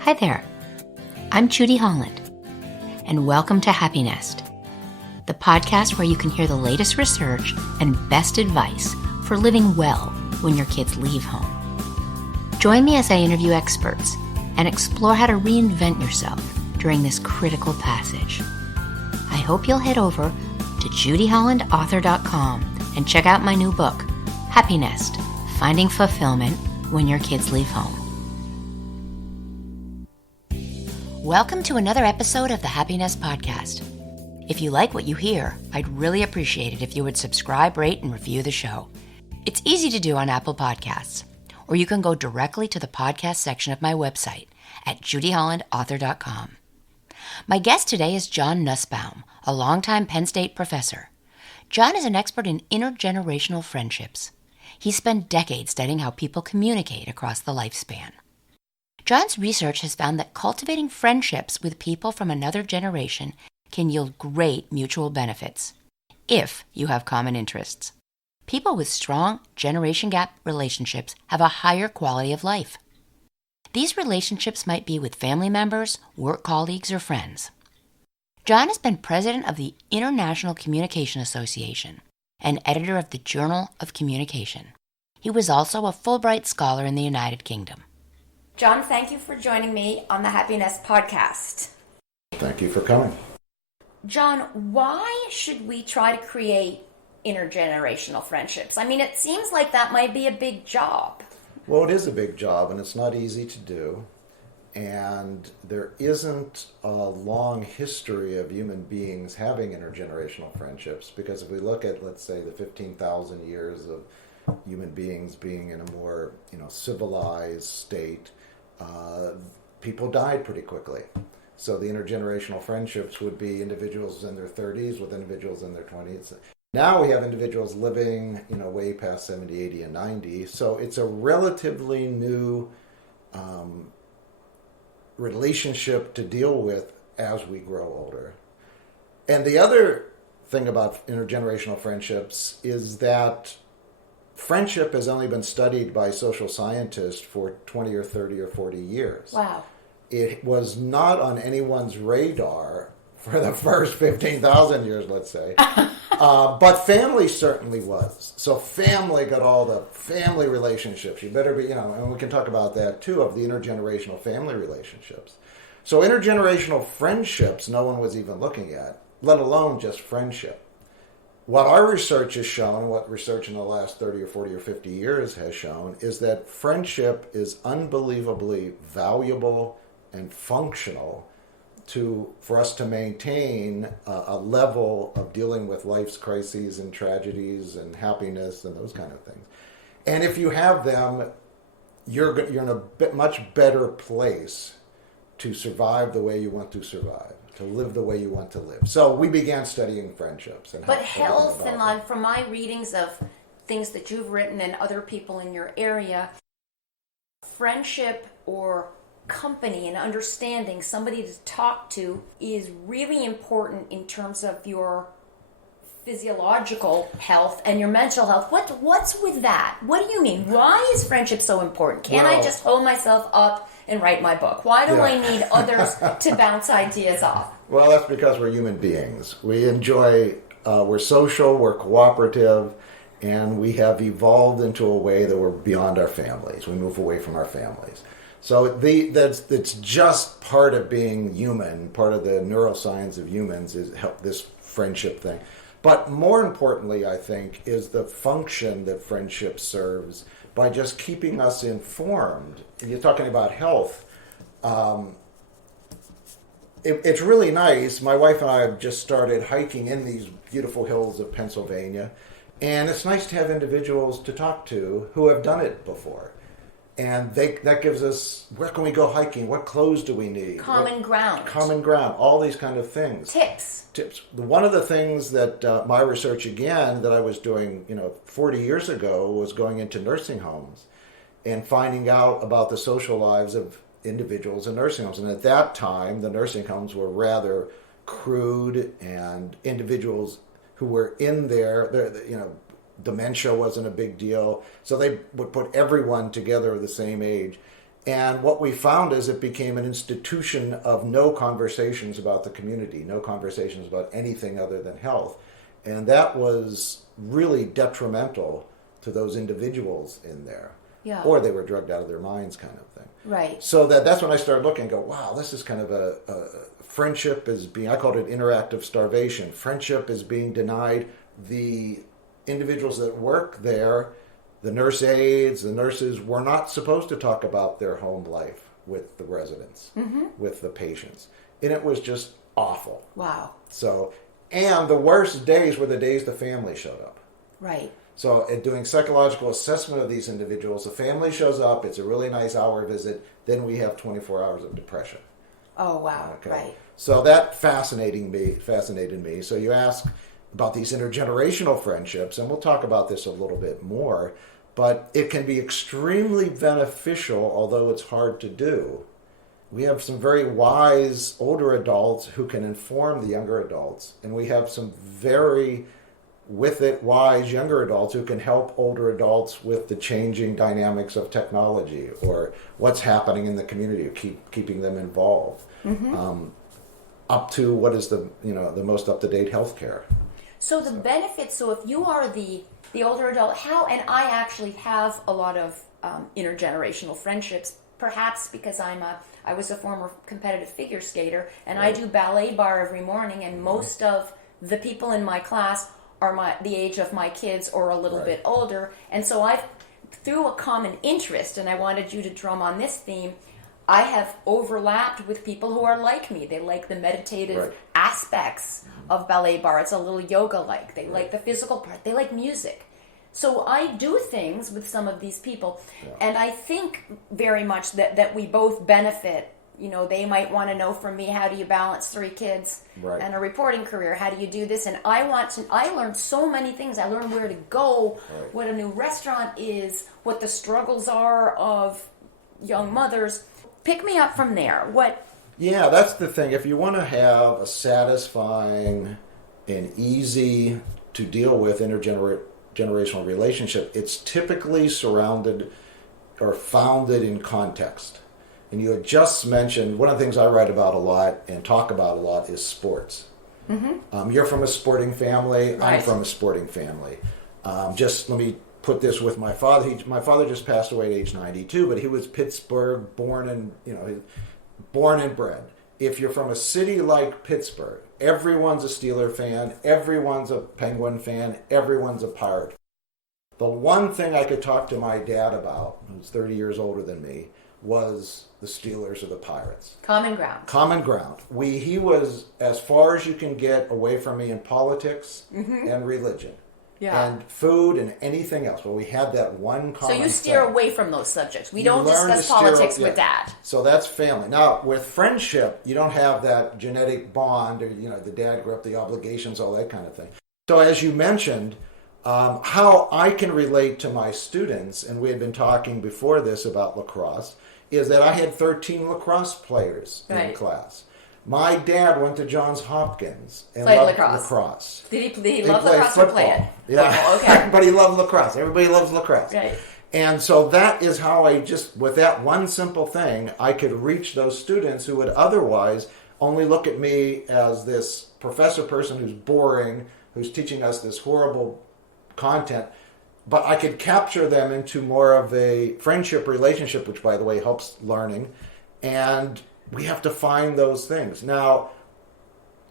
Hi there, I'm Judy Holland, and welcome to Happy Nest, the podcast where you can hear the latest research and best advice for living well when your kids leave home. Join me as I interview experts and explore how to reinvent yourself during this critical passage. I hope you'll head over to judyhollandauthor.com and check out my new book, Happy Nest, Finding Fulfillment When Your Kids Leave Home. Welcome to another episode of the Happy Nest podcast. If you like what you hear, I'd really appreciate it if you would subscribe, rate, and review the show. It's easy to do on Apple Podcasts, or you can go directly to the podcast section of my website at judyhollandauthor.com. My guest today is John Nussbaum, a longtime Penn State professor. John is an expert in intergenerational friendships. He spent decades studying how people communicate across the lifespan. John's research has found that cultivating friendships with people from another generation can yield great mutual benefits, if you have common interests. People with strong generation gap relationships have a higher quality of life. These relationships might be with family members, work colleagues, or friends. John has been president of the International Communication Association and editor of the Journal of Communication. He was also a Fulbright Scholar in the United Kingdom. John, thank you for joining me on the Happy Nest podcast. Thank you for coming. John, why should we try to create intergenerational friendships? I mean, it seems like that might be a big job. Well, it is a big job, and it's not easy to do. And there isn't a long history of human beings having intergenerational friendships, because if we look at, let's say, the 15,000 years of human beings being in a more, civilized state, people died pretty quickly. So the intergenerational friendships would be individuals in their 30s with individuals in their 20s. Now we have individuals living, way past 70, 80, and 90. So it's a relatively new relationship to deal with as we grow older. And the other thing about intergenerational friendships is that friendship has only been studied by social scientists for 20 or 30 or 40 years. Wow. It was not on anyone's radar for the first 15,000 years, let's say. But family certainly was. So family got all the family relationships. You better be, and we can talk about that too, of the intergenerational family relationships. So intergenerational friendships, no one was even looking at, let alone just friendship. What our research has shown, what research in the last 30 or 40 or 50 years has shown, is that friendship is unbelievably valuable and functional for us to maintain a level of dealing with life's crises and tragedies and happiness and those kind of things. And if you have them, you're in a much better place to survive the way you want to survive, to live the way you want to live. So we began studying friendships. And but health, and from my readings of things that you've written and other people in your area, friendship or company and understanding, somebody to talk to, is really important in terms of your physiological health and your mental health. What's with that? What do you mean? Why is friendship so important? Can't I just hold myself up and write my book? Why do I need others to bounce ideas off? Well, that's because we're human beings. We enjoy, we're social, we're cooperative, and we have evolved into a way that we're beyond our families. We move away from our families. So that's just part of being human. Part of the neuroscience of humans is this friendship thing. But more importantly, I think, is the function that friendship serves by just keeping us informed. And you're talking about health. It's really nice. My wife and I have just started hiking in these beautiful hills of Pennsylvania. And it's nice to have individuals to talk to who have done it before. And that gives us, where can we go hiking? What clothes do we need? Common ground, all these kind of things. Tips. One of the things that my research, again, that I was doing, 40 years ago, was going into nursing homes and finding out about the social lives of individuals in nursing homes. And at that time, the nursing homes were rather crude, and individuals who were in there, dementia wasn't a big deal. So they would put everyone together of the same age. And what we found is it became an institution of no conversations about the community, no conversations about anything other than health. And that was really detrimental to those individuals in there. Yeah. Or they were drugged out of their minds kind of thing. Right. So that's when I started looking and go, wow, this is kind of a friendship is being, I called it interactive starvation. Friendship is being denied. The individuals that work there, the nurse aides, the nurses, were not supposed to talk about their home life with the residents, with the patients. And it was just awful. Wow. So, and the worst days were the days the family showed up. Right. So in doing psychological assessment of these individuals, the family shows up, it's a really nice hour visit, then we have 24 hours of depression. Oh, wow. Okay. Right. So that fascinated me. So you ask about these intergenerational friendships, and we'll talk about this a little bit more, but it can be extremely beneficial, although it's hard to do. We have some very wise older adults who can inform the younger adults, and we have some very wise younger adults who can help older adults with the changing dynamics of technology or what's happening in the community, keeping them involved. Up to what is the most up-to-date healthcare. So the benefits, so if you are the older adult, and I actually have a lot of intergenerational friendships, perhaps because I was a former competitive figure skater, and I do ballet bar every morning, and most of the people in my class are the age of my kids or a little bit older, and so I've, through a common interest, and I wanted you to drum on this theme, I have overlapped with people who are like me. They like the meditative aspects of ballet bar. It's a little yoga-like. They like the physical part. They like music. So I do things with some of these people, and I think very much that we both benefit. You know, they might want to know from me, how do you balance 3 kids and a reporting career? How do you do this? And I learned so many things. I learned where to go, what a new restaurant is, what the struggles are of young mothers. Pick me up from there. Yeah, that's the thing. If you want to have a satisfying and easy to deal with intergenerational relationship, it's typically surrounded or founded in context. And you had just mentioned, one of the things I write about a lot and talk about a lot is sports. You're from a sporting family. Right. I'm from a sporting family. Just let me put this with my father. My father just passed away at age 92, but he was Pittsburgh, born and bred. If you're from a city like Pittsburgh, everyone's a Steeler fan, everyone's a Penguin fan, everyone's a Pirate. The one thing I could talk to my dad about, who's 30 years older than me, was the Steelers or the Pirates. Common ground. Common ground. He was as far as you can get away from me in politics and religion. And food and anything else. Well, we had that one common So you steer thing. away from those subjects. We don't discuss politics with Dad. So that's family. Now, with friendship, you don't have that genetic bond, or the dad grew up, the obligations, all that kind of thing. So as you mentioned, how I can relate to my students, and we had been talking before this about lacrosse, is that I had 13 lacrosse players in class. My dad went to Johns Hopkins and loved lacrosse. Did he love lacrosse or play it? Yeah, football, okay. But he loved lacrosse. Everybody loves lacrosse. Right. And so that is how with that one simple thing, I could reach those students who would otherwise only look at me as this professor person who's boring, who's teaching us this horrible content. But I could capture them into more of a friendship relationship, which, by the way, helps learning. And we have to find those things. Now,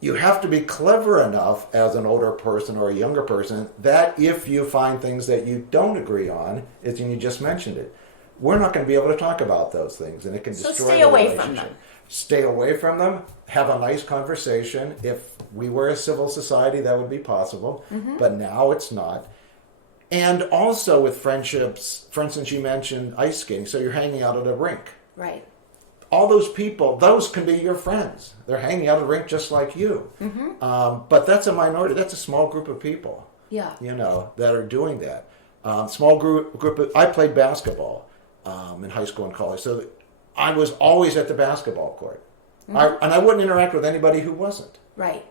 you have to be clever enough as an older person or a younger person that if you find things that you don't agree on, and you just mentioned it, we're not going to be able to talk about those things, and it can destroy stay the away relationship. from them. Stay away from them. Have a nice conversation. If we were a civil society, that would be possible, but now it's not. And also with friendships, for instance, you mentioned ice skating, so you're hanging out at a rink. Right. All those people, those can be your friends. They're hanging out at a rink just like you. But that's a minority. That's a small group of people. Yeah. That are doing that. Small group. I played basketball in high school and college, so I was always at the basketball court. And I wouldn't interact with anybody who wasn't. Right.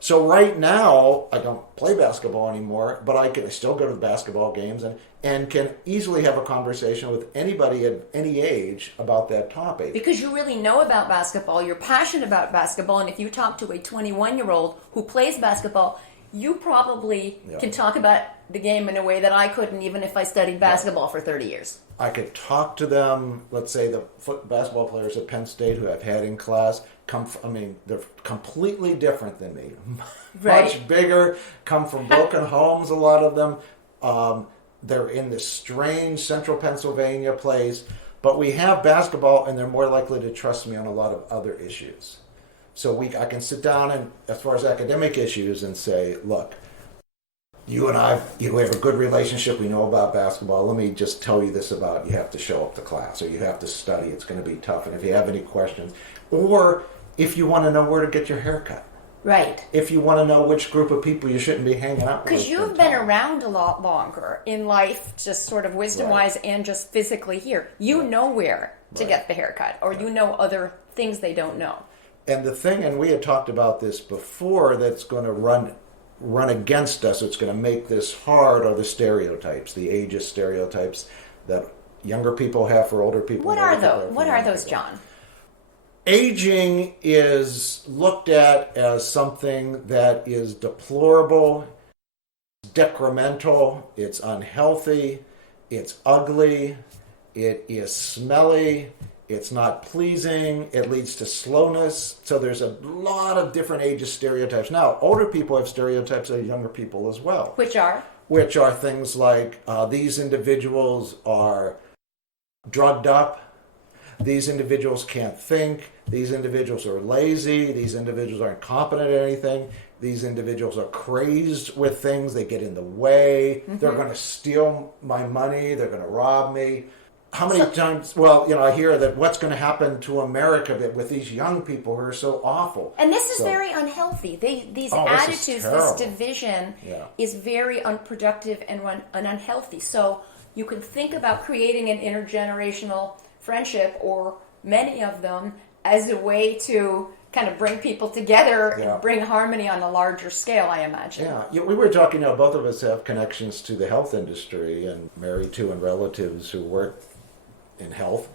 So right now I don't play basketball anymore, but I still go to the basketball games and can easily have a conversation with anybody at any age about that topic. Because you really know about basketball, you're passionate about basketball, and if you talk to a 21-year-old who plays basketball, you probably can talk about the game in a way that I couldn't, even if I studied basketball for 30 years. I could talk to them, let's say the basketball players at Penn State who I've had in class, they're completely different than me. Right. Much bigger, come from broken homes, a lot of them. They're in this strange central Pennsylvania place, but we have basketball and they're more likely to trust me on a lot of other issues. So I can sit down and, as far as academic issues, and say, look, you and I, we have a good relationship. We know about basketball. Let me just tell you this about, you have to show up to class, or you have to study. It's going to be tough. And if you have any questions, or if you want to know where to get your hair cut. Right. If you want to know which group of people you shouldn't be hanging out with. Because you've been around a lot longer in life, just sort of wisdom-wise and just physically here. You know where to get the haircut, or you know other things they don't know. And the thing, and we had talked about this before, that's going to run against us, it's going to make this hard, are the stereotypes, the ageist stereotypes that younger people have for older people. What are those? What are those, John? Aging is looked at as something that is deplorable, decremental, it's unhealthy, it's ugly, it is smelly, it's not pleasing, it leads to slowness. So there's a lot of different ageist stereotypes. Now, older people have stereotypes of younger people as well. Which are? Which are things like these individuals are drugged up, these individuals can't think, these individuals are lazy, these individuals are incompetent at anything, these individuals are crazed with things, they get in the way, they're going to steal my money, they're going to rob me. How many times, I hear that what's going to happen to America with these young people who are so awful. And this is very unhealthy. These attitudes, this division is very unproductive and unhealthy. So you can think about creating an intergenerational friendship, or many of them, as a way to kind of bring people together and bring harmony on a larger scale, I imagine. Yeah, we were talking, both of us have connections to the health industry and married to and relatives who work in health.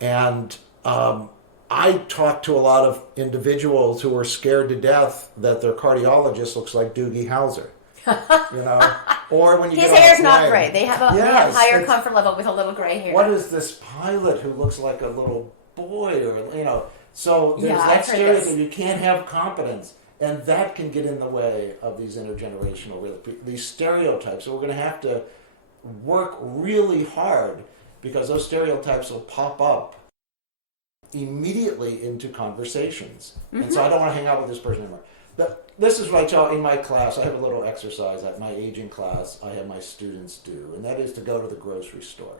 And I talk to a lot of individuals who are scared to death that their cardiologist looks like Doogie Howser. Or when you his hair's not gray. They have a higher comfort level with a little gray hair. What is this pilot who looks like a little boy? Or so there's that stereotype. You can't have competence, and that can get in the way of these these stereotypes. So we're going to have to work really hard, because those stereotypes will pop up immediately into conversations. And so I don't want to hang out with this person anymore. But this is what I tell in my class. I have a little exercise at my aging class I have my students do, and that is to go to the grocery store.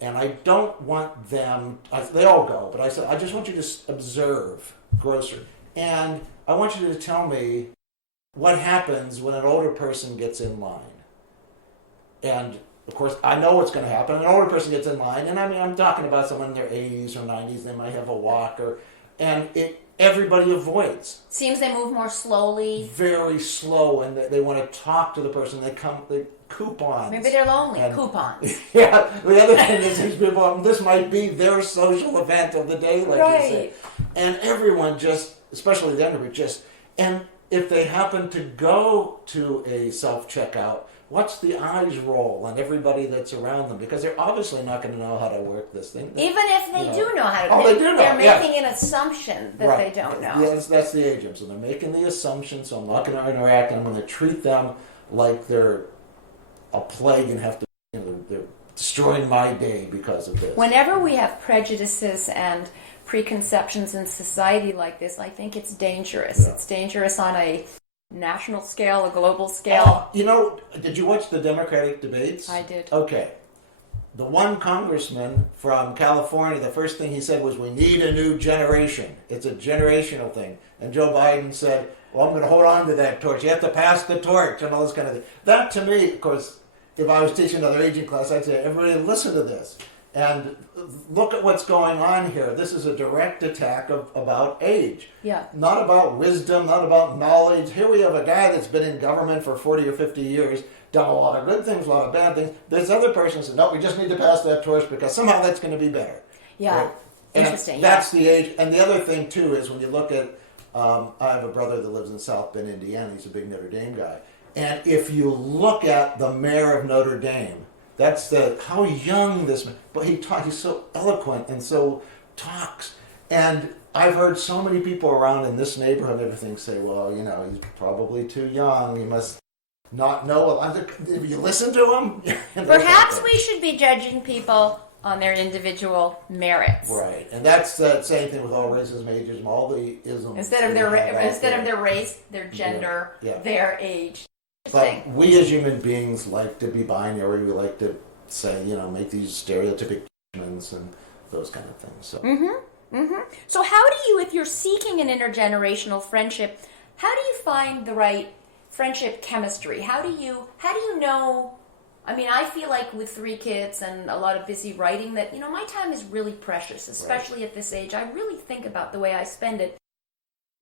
And I don't want them, they all go, but I said, I just want you to observe grocery. And I want you to tell me what happens when an older person gets in line. And of course, I know what's going to happen. An older person gets in line, and I'm talking about someone in their 80s or 90s. They might have a walker, and everybody avoids. Seems they move more slowly. Very slow, and they want to talk to the person. They coupons. Maybe they're lonely. Coupons. Yeah. The other thing is, these people, this might be their social event of the day, like you say. And everyone especially the younger, and if they happen to go to a self-checkout, what's the eyes roll on everybody that's around them? Because they're obviously not going to know how to work this thing. Even if they do know how to do it. They do know. They're making an assumption that they don't know. Yes, that's the agent. So they're making the assumption, so I'm not going to interact, and I'm going to treat them like they're a plague and have to, they're destroying my day because of this. Whenever we have prejudices and preconceptions in society like this, I think it's dangerous. It's dangerous on a national scale, a global scale. Did you watch the Democratic debates? I did. Okay. The one congressman from California, the first thing he said was, we need a new generation. It's a generational thing. And Joe Biden said, well, I'm going to hold on to that torch. You have to pass the torch and all this kind of thing. That, to me, of course, if I was teaching another aging class, I'd say, everybody listen to this. And look at what's going on here. This is a direct attack about age. Yeah. Not about wisdom, not about knowledge. Here we have a guy that's been in government for 40 or 50 years, done a lot of good things, a lot of bad things. This other person said, no, we just need to pass that torch because somehow that's going to be better. Yeah. Right? And Interesting. that's the age. And the other thing, too, is when you look at, I have a brother that lives in South Bend, Indiana. He's a big Notre Dame guy. And if you look at the mayor of Notre Dame, that's how young this man, but he's so eloquent and so talks. And I've heard so many people around in this neighborhood and everything say, well, he's probably too young. He must not know. If you listen to him. Perhaps we should be judging people on their individual merits. Right. And that's the same thing with all racism, ageism, all the isms. Instead of their race, their gender, their age. But we as human beings like to be binary. We like to say, make these stereotypic judgments and those kind of things. So. So how do you, if you're seeking an intergenerational friendship, how do you find the right friendship chemistry? How do you know? I mean, I feel like with 3 kids and a lot of busy writing that, my time is really precious, especially at this age. I really think about the way I spend it.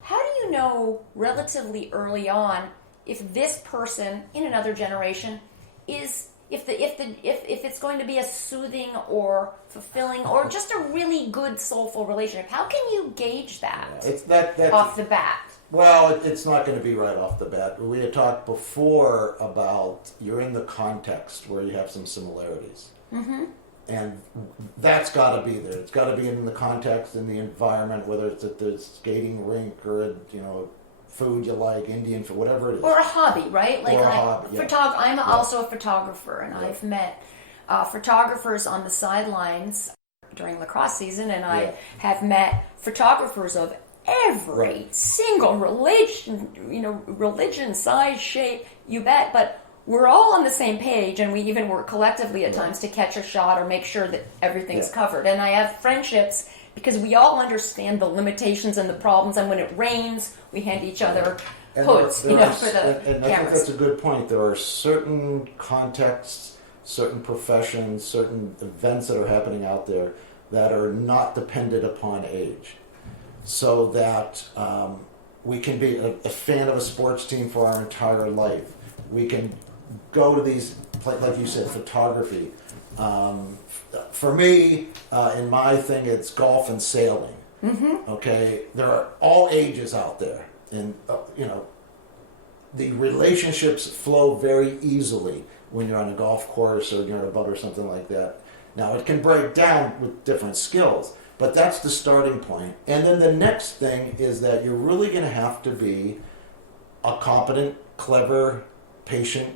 How do you know relatively early on if this person in another generation is if it's going to be a soothing or fulfilling or just a really good soulful relationship? How can you gauge that? It's that's off the bat? Well, it's not going to be right off the bat. We had talked before about you're in the context where you have some similarities. Mm-hmm. And that's got to be there. It's got to be in the context, in the environment, whether it's at the skating rink or at, food you like, Indian food, whatever it is. Or a hobby, right? Like hobby, yeah. I'm also a photographer, and I've met photographers on the sidelines during lacrosse season, and I have met photographers of every single religion, size, shape, you bet, but we're all on the same page, and we even work collectively at times to catch a shot or make sure that everything's covered. And I have friendships because we all understand the limitations and the problems, and when it rains, we hand each other hoods, for the and I think that's a good point. There are certain contexts, certain professions, certain events that are happening out there that are not dependent upon age. So that we can be a fan of a sports team for our entire life. We can go to these, like you said, photography. For me, in my thing, it's golf and sailing. Mm-hmm. Okay, there are all ages out there, and the relationships flow very easily when you're on a golf course or you're on a boat or something like that. Now, it can break down with different skills, but that's the starting point. And then the next thing is that you're really going to have to be a competent, clever, patient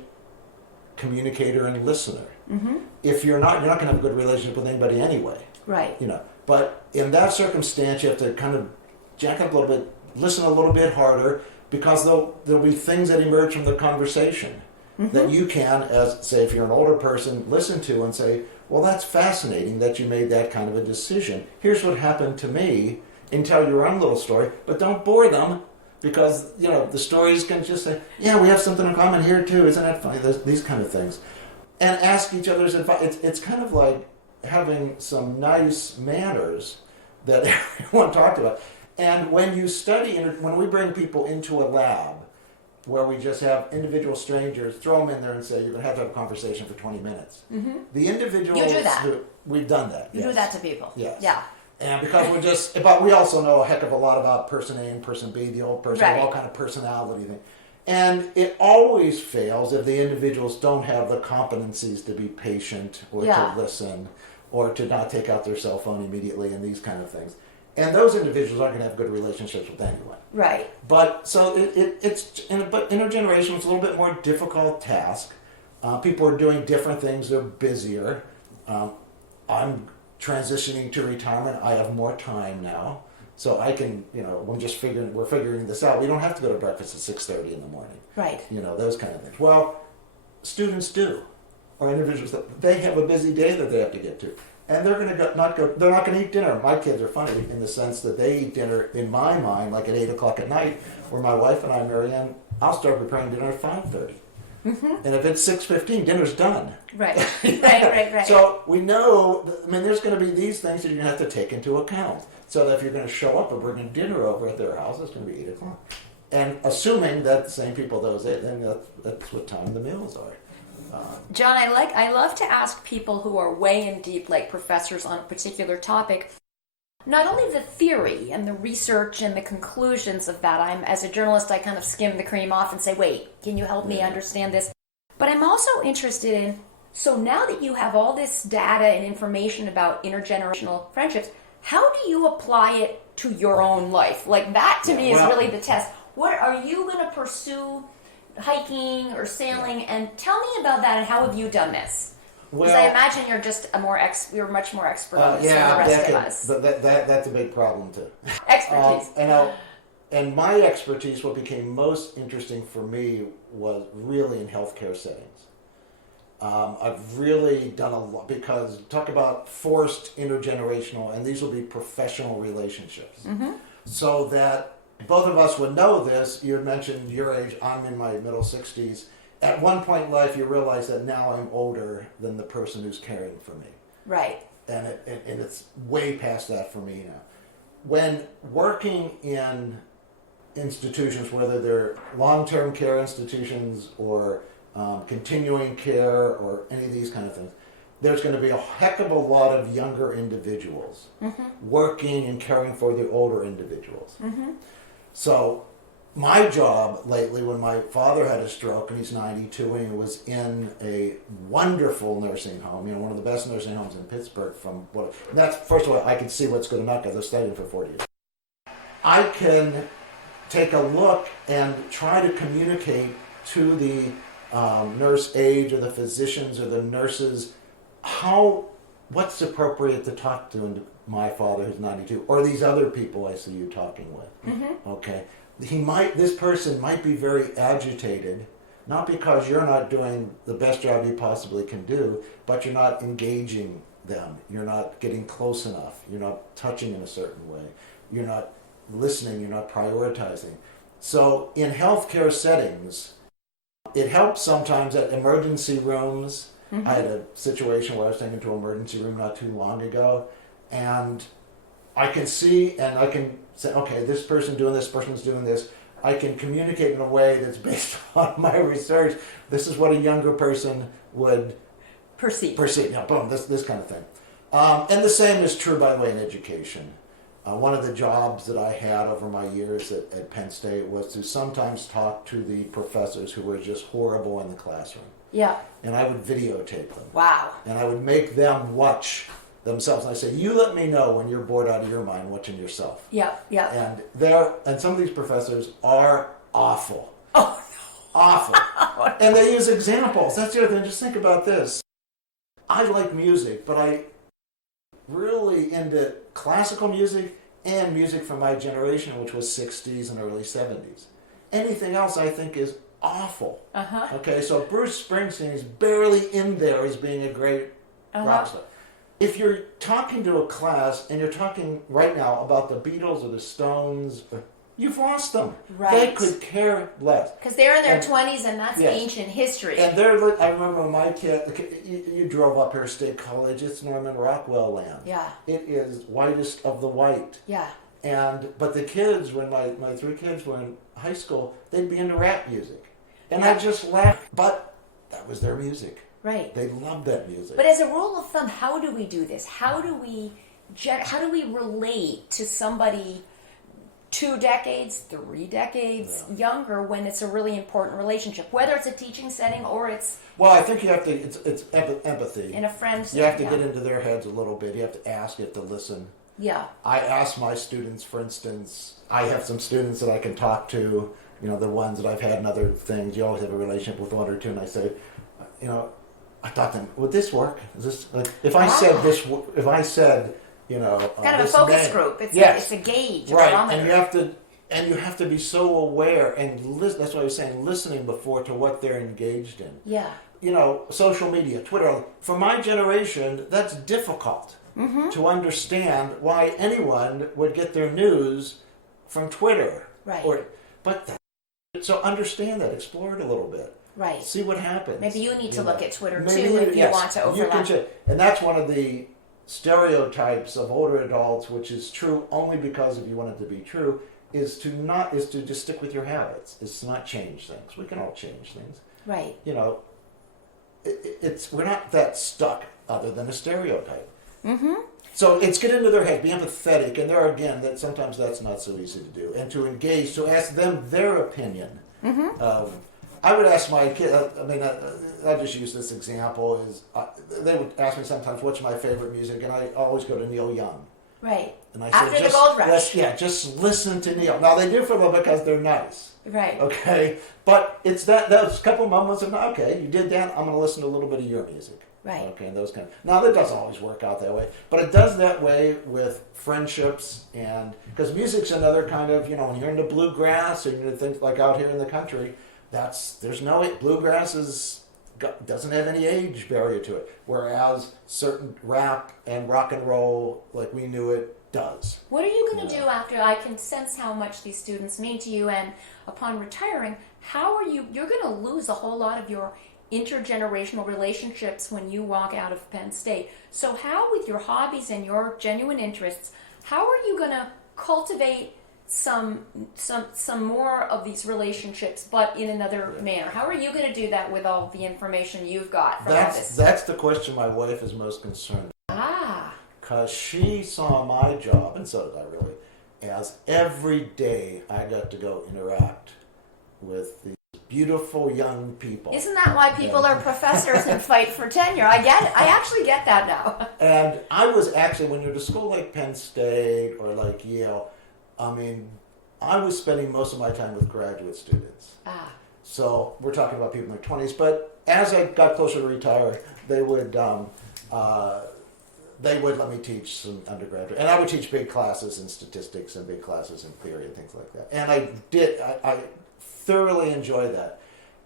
communicator and listener. Mm-hmm. If you're not going to have a good relationship with anybody anyway. Right. But in that circumstance, you have to kind of jack up a little bit, listen a little bit harder, because there'll be things that emerge from the conversation that you can, as say, if you're an older person, listen to and say, well, that's fascinating that you made that kind of a decision. Here's what happened to me, and tell your own little story, but don't bore them, because the stories can just say, yeah, we have something in common here too, isn't that funny? These kind of things. And ask each other's advice. It's kind of like having some nice manners that everyone talked about. And when you study, when we bring people into a lab where we just have individual strangers, throw them in there and say, you're going to have a conversation for 20 minutes. Mm-hmm. The individuals... You do that. We've done that. You do that to people. Yes. Yeah. And because but we also know a heck of a lot about person A and person B, the old person, all kind of personality thing. And it always fails if the individuals don't have the competencies to be patient or to listen or to not take out their cell phone immediately and these kind of things. And those individuals aren't going to have good relationships with anyone. Right. But so but intergenerational is a little bit more difficult task. People are doing different things. They're busier. I'm transitioning to retirement. I have more time now. So I can, we're figuring this out. We don't have to go to breakfast at 6:30 in the morning. Right. Those kind of things. Well, students do, or individuals that they have a busy day that they have to get to, and they're going to they're not going to eat dinner. My kids are funny in the sense that they eat dinner, in my mind, like at 8:00 at night, where my wife and I, Marianne, I'll start preparing dinner at 5:30. And if it's 6:15, dinner's done. Right. Right. So we know, there's going to be these things that you're going to have to take into account. So that if you're going to show up and bring dinner over at their house, it's going to be 8 o'clock. And assuming that the same people those 8, then that's what time the meals are. John, I love to ask people who are way in deep, like professors on a particular topic, not only the theory and the research and the conclusions of that. As a journalist, I kind of skim the cream off and say, wait, can you help me understand this? But I'm also interested in, so now that you have all this data and information about intergenerational friendships, how do you apply it to your own life? Like that to me is really the test. What are you going to pursue, hiking or sailing? And tell me about that, and how have you done this? Because I imagine you're just you're much more expert on this than the rest of us. But that's a big problem too. Expertise. And my expertise, what became most interesting for me, was really in healthcare settings. I've really done a lot, because talk about forced intergenerational, and these will be professional relationships. So that both of us would know this. You had mentioned your age. I'm in my middle 60s. At one point in life, you realize that now I'm older than the person who's caring for me. Right. And it's way past that for me now. When working in institutions, whether they're long-term care institutions or continuing care or any of these kind of things, there's going to be a heck of a lot of younger individuals working and caring for the older individuals. So my job lately, when my father had a stroke and he's 92 and he was in a wonderful nursing home, one of the best nursing homes in Pittsburgh, and that's, first of all, I can see what's good enough because I've studied for 40 years. I can take a look and try to communicate to the nurse aide or the physicians or the nurses what's appropriate to talk to my father who's 92 or these other people I see you talking with. Okay, this person might be very agitated, not because you're not doing the best job you possibly can do, but you're not engaging them, you're not getting close enough, you're not touching in a certain way, you're not listening, you're not prioritizing. So in healthcare settings, it helps sometimes at emergency rooms. I had a situation where I was taken to an emergency room not too long ago, and I can see and I can say, okay, this person's doing this, person's doing this. I can communicate in a way that's based on my research. This is what a younger person would perceive. Boom, this kind of thing. And the same is true, by the way, in education. One of the jobs that I had over my years at Penn State was to sometimes talk to the professors who were just horrible in the classroom. Yeah. And I would videotape them. Wow. And I would make them watch themselves. And I say, you let me know when you're bored out of your mind watching yourself. Yeah. And some of these professors are awful. Oh, no. Awful. And they use examples. That's the other thing. Just think about this. I like music, but I really into classical music and music from my generation, which was 60s and early 70s. Anything else I think is awful. Okay, so Bruce Springsteen is barely in there as being a great rock star. If you're talking to a class and you're talking right now about the Beatles or the Stones, you've lost them. Right. They could care less. Because they're in their 20s and that's ancient history. And I remember my kid, you drove up here, State College, it's Norman Rockwell land. Yeah. It is whitest of the white. Yeah. But the kids, when my 3 kids were in high school, they'd be into rap music. And I just laughed. But that was their music. Right. They loved that music. But as a rule of thumb, how do we do this? How do we relate to somebody 2 decades, 3 decades younger when it's a really important relationship, whether it's a teaching setting or it's... Well, I think you have to, it's empathy. In a friend setting. You have to get into their heads a little bit. You have to ask, you have to listen. Yeah. I ask my students, for instance, I have some students that I can talk to, the ones that I've had in other things. You always have a relationship with 1 or 2, and I say, I thought to them, would this work? Is this, if I said this, if I said, kind of a focus group. It's a gauge, right? Barometer. And you have to be so aware and listen. That's why I was saying listening before to what they're engaged in. Yeah. Social media, Twitter. For my generation, that's difficult to understand why anyone would get their news from Twitter. Right. So understand that, explore it a little bit. Right. See what happens. Maybe you need to look at Twitter Maybe too if you want to overlap. And that's one of the stereotypes of older adults, which is true only because if you want it to be true, is to just stick with your habits. Is to not change things. We can all change things. Right. You know, we're not that stuck other than a stereotype. Mm-hmm. So it's get into their head, be empathetic, and there again, that sometimes that's not so easy to do, and to engage, to ask them their opinion. Mm-hmm. I would ask my kid. I'll just use this example. They would ask me sometimes, "What's my favorite music?" And I always go to Neil Young. Right. And I After say, the gold rush. Just listen to Neil. Now they do for a little bit because they're nice. Right. Okay. But it's those couple moments of, okay, you did that. I'm going to listen to a little bit of your music. Right. Okay. And those kind of. Now that doesn't always work out that way, but it does that way with friendships, and because music's another kind of, when you're into bluegrass and you're into things like out here in the country, bluegrass doesn't have any age barrier to it, whereas certain rap and rock and roll, like we knew it, does. What are you going to do after? I can sense how much these students mean to you, and upon retiring, you're going to lose a whole lot of your intergenerational relationships when you walk out of Penn State. So how, with your hobbies and your genuine interests, how are you going to cultivate some more of these relationships, but in another manner? How are you going to do that with all the information you've got from all this? That's the question my wife is most concerned about. Because she saw my job, and so did I really, as every day I got to go interact with these beautiful young people. Isn't that why people are professors and fight for tenure? I get it. I actually get that now. And I was actually, when you're at a school like Penn State or like Yale, I was spending most of my time with graduate students. So we're talking about people in their 20s. But as I got closer to retire, they would let me teach some undergraduate. And I would teach big classes in statistics and big classes in theory and things like that. And I thoroughly enjoy that.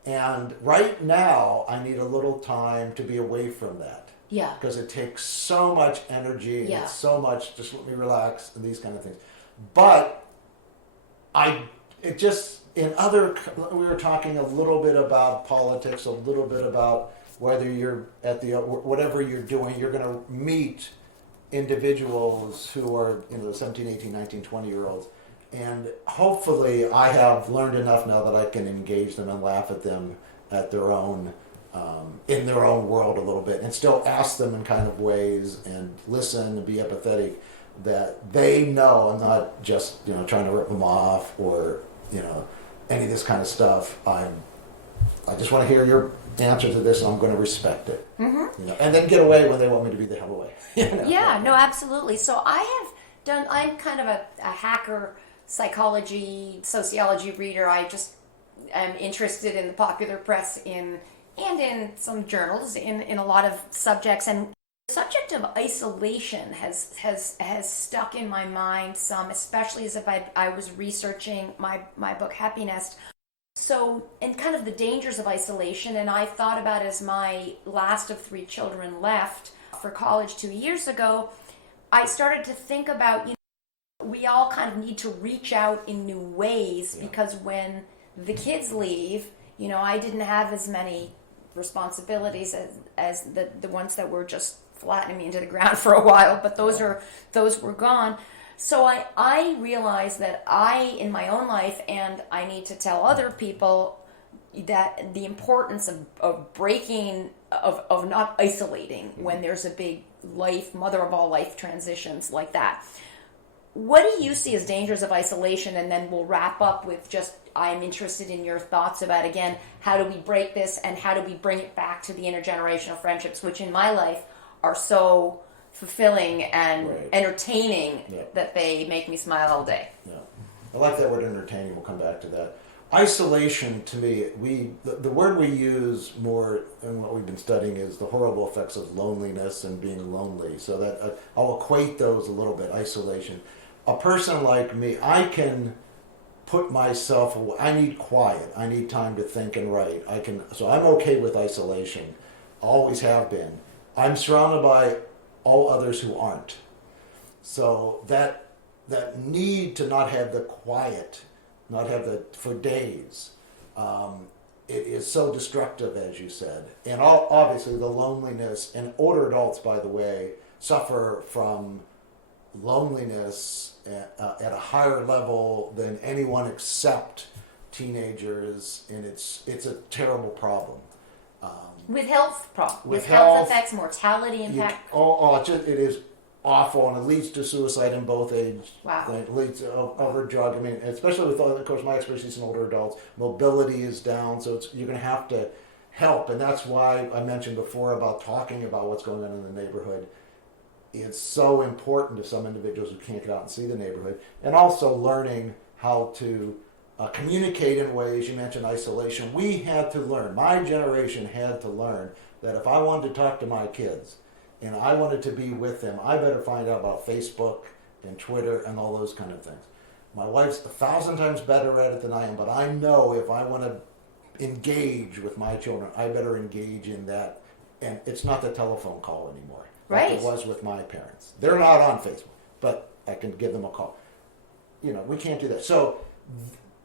And right now, I need a little time to be away from that. Yeah. Because it takes so much energy and it's so much, just let me relax and these kind of things. But we were talking a little bit about politics, a little bit about whether you're whatever you're doing, you're going to meet individuals who are, 17, 18, 19, 20-year-olds. And hopefully I have learned enough now that I can engage them and laugh at them at their own, in their own world a little bit, and still ask them in kind of ways and listen and be empathetic, that they know I'm not just, trying to rip them off or, any of this kind of stuff. I just want to hear your answer to this, and I'm going to respect it. Mm-hmm. And then get away when they want me to be the hell away. Yeah, no, absolutely. So I'm kind of a hacker, psychology, sociology reader. I just am interested in the popular press and in some journals in a lot of subjects. And the subject of isolation has stuck in my mind some, especially as if I was researching my book Happy Nest. So, and kind of the dangers of isolation, and I thought about, as my last of 3 children left for college 2 years ago, I started to think about, we all kind of need to reach out in new ways, because when the kids leave, I didn't have as many responsibilities as the ones that were just flattening me into the ground for a while, but those were gone. So I realized that in my own life, and I need to tell other people, that the importance of breaking, of not isolating when there's a big life, mother of all life transitions like that. What do you see as dangers of isolation? And then we'll wrap up with just, I'm interested in your thoughts about, again, how do we break this and how do we bring it back to the intergenerational friendships, which in my life are so fulfilling and entertaining that they make me smile all day. Yeah, I like that word, entertaining. We'll come back to that. Isolation, to me, the word we use more in what we've been studying is the horrible effects of loneliness and being lonely. So that I'll equate those a little bit. Isolation. A person like me, I can put myself away. I need quiet. I need time to think and write. So I'm okay with isolation. Always have been. I'm surrounded by all others who aren't. So that need to not have the quiet, not have the for days, it is so destructive, as you said. And obviously the loneliness, and older adults, by the way, suffer from loneliness at a higher level than anyone except teenagers, and it's a terrible problem. With health problems, with health effects, mortality impact. It is awful, and it leads to suicide in both ages. Wow. It leads to over drug. I mean, especially with, of course, my expertise in older adults, mobility is down, so you're going to have to help, and that's why I mentioned before about talking about what's going on in the neighborhood. It's so important to some individuals who can't get out and see the neighborhood, and also learning how to communicate in ways. You mentioned isolation. We had to learn. My generation had to learn that if I wanted to talk to my kids and I wanted to be with them, I better find out about Facebook and Twitter and all those kind of things. My wife's 1,000 times better at it than I am, but I know if I want to engage with my children, I better engage in that. And it's not the telephone call anymore. Right. Like it was with my parents. They're not on Facebook, but I can give them a call. We can't do that. So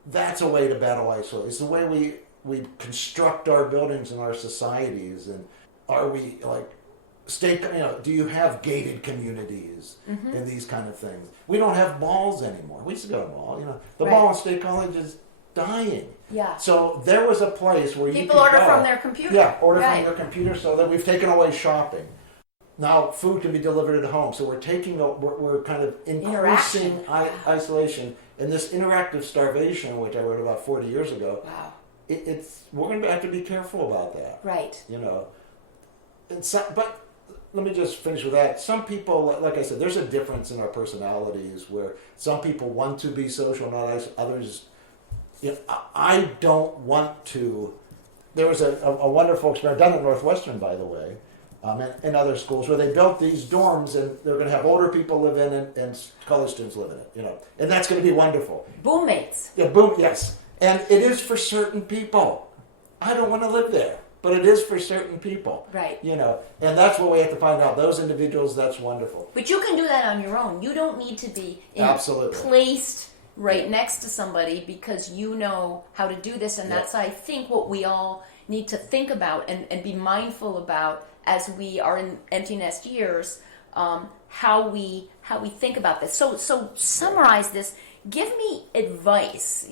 that's a way to battle isolation. It's the way we construct our buildings and our societies. And are we do you have gated communities and these kind of things? We don't have malls anymore. We used to go to a mall. The mall in State College is dying. Yeah. So there was a place where people order from their computer. Yeah, order from their computer, so that we've taken away shopping. Now food can be delivered at home, so we're kind of increasing isolation, and this interactive starvation, which I wrote about 40 years ago. Wow. We're going to have to be careful about that. Right. But let me just finish with that. Some people, like I said, there's a difference in our personalities where some people want to be social, not others. I don't want to. There was a wonderful experiment done at Northwestern, by the way, and other schools, where they built these dorms, and they're going to have older people live in it and college students live in it. And that's going to be wonderful. Boommates. Yeah, yes, and it is for certain people. I don't want to live there, but it is for certain people. Right. And that's what we have to find out. Those individuals, that's wonderful. But you can do that on your own. You don't need to be Absolutely. Placed right next to somebody because you know how to do this, and that's, I think, what we all need to think about and be mindful about as we are in empty nest years, how we think about this. So summarize this. Give me advice.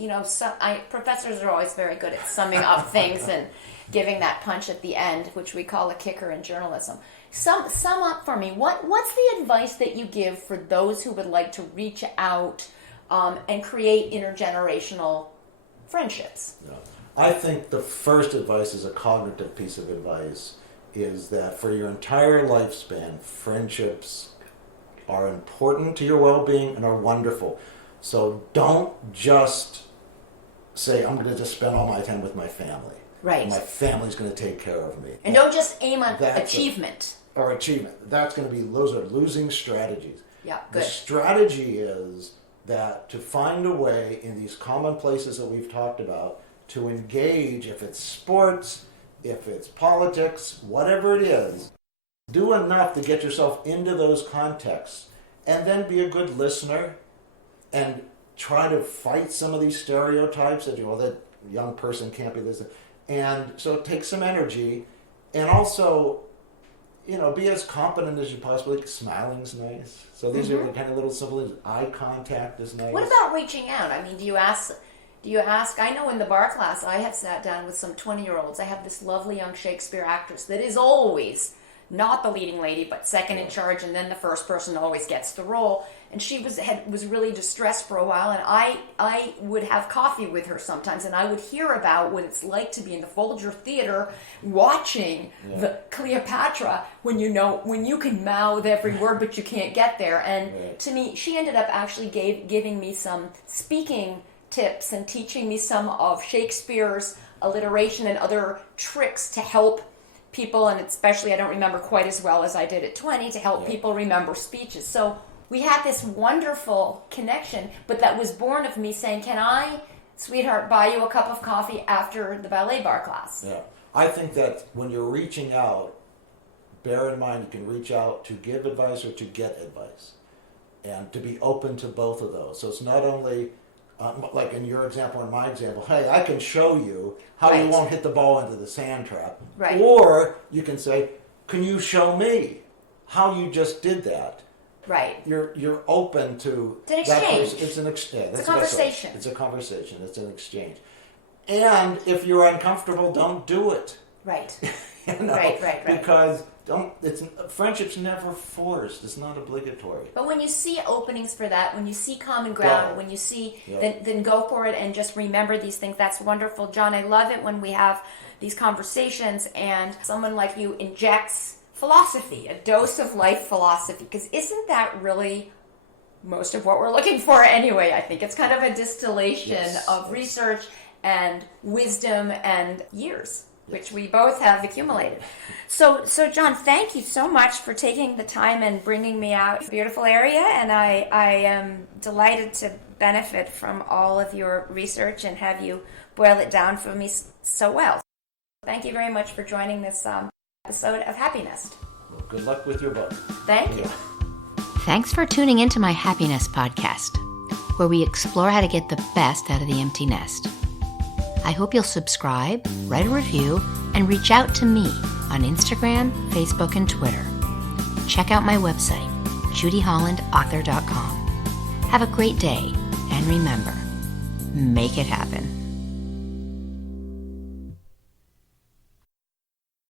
Professors are always very good at summing up things and giving that punch at the end, which we call a kicker in journalism. Sum up for me. What's the advice that you give for those who would like to reach out and create intergenerational friendships? Yeah. I think the first advice is a cognitive piece of advice, is that for your entire lifespan, friendships are important to your well-being and are wonderful. So don't just say, I'm going to just spend all my time with my family. Right. My family's going to take care of me. And don't just aim on achievement. Or achievement. That's going to be, those are losing strategies. Yeah, good. The strategy is that to find a way in these common places that we've talked about to engage, if it's sports, if it's politics, whatever it is, do enough to get yourself into those contexts, and then be a good listener and try to fight some of these stereotypes that, that young person can't be this. And so it takes some energy, and also, be as competent as you possibly can. Smiling's nice. So these are the kind of little simple things. Eye contact is nice. What about reaching out? I mean, do you ask? I know in the bar class, I have sat down with some 20-year-olds. I have this lovely young Shakespeare actress that is always not the leading lady, but second in charge, and then the first person always gets the role. And she was really distressed for a while, and I would have coffee with her sometimes, and I would hear about what it's like to be in the Folger Theater watching the Cleopatra when you can mouth every word, but you can't get there. And to me, she ended up actually giving me some speaking tips and teaching me some of Shakespeare's alliteration and other tricks to help people, and especially I don't remember quite as well as I did at 20, to help people remember speeches. So we had this wonderful connection, but that was born of me saying, can I, sweetheart, buy you a cup of coffee after the ballet bar class? Yeah. I think that when you're reaching out, bear in mind you can reach out to give advice or to get advice, and to be open to both of those. So it's not only like in your example and my example, hey, I can show you how you Right. won't hit the ball into the sand trap. Right. Or you can say, can you show me how you just did that? Right. You're open to It's an that exchange. person. It's an exchange. It's a conversation. It's a conversation. It's an exchange. And if you're uncomfortable, don't do it. Right. You know? Right. Because friendship's never forced. It's not obligatory. But when you see openings for that, when you see common ground, Go. when you see, Yep. then go for it and just remember these things. That's wonderful. John, I love it when we have these conversations and someone like you injects philosophy, a dose of life philosophy, because isn't that really most of what we're looking for anyway? I think it's kind of a distillation Yes. of research and wisdom and years, which we both have accumulated. So John, thank you so much for taking the time and bringing me out to a beautiful area, and I am delighted to benefit from all of your research and have you boil it down for me so well. Thank you very much for joining this episode of Happiness. Well, good luck with your book. Thank you. Thanks for tuning into my Happiness podcast, where we explore how to get the best out of the empty nest. I hope you'll subscribe, write a review, and reach out to me on Instagram, Facebook, and Twitter. Check out my website, judyhollandauthor.com. Have a great day, and remember, make it happen.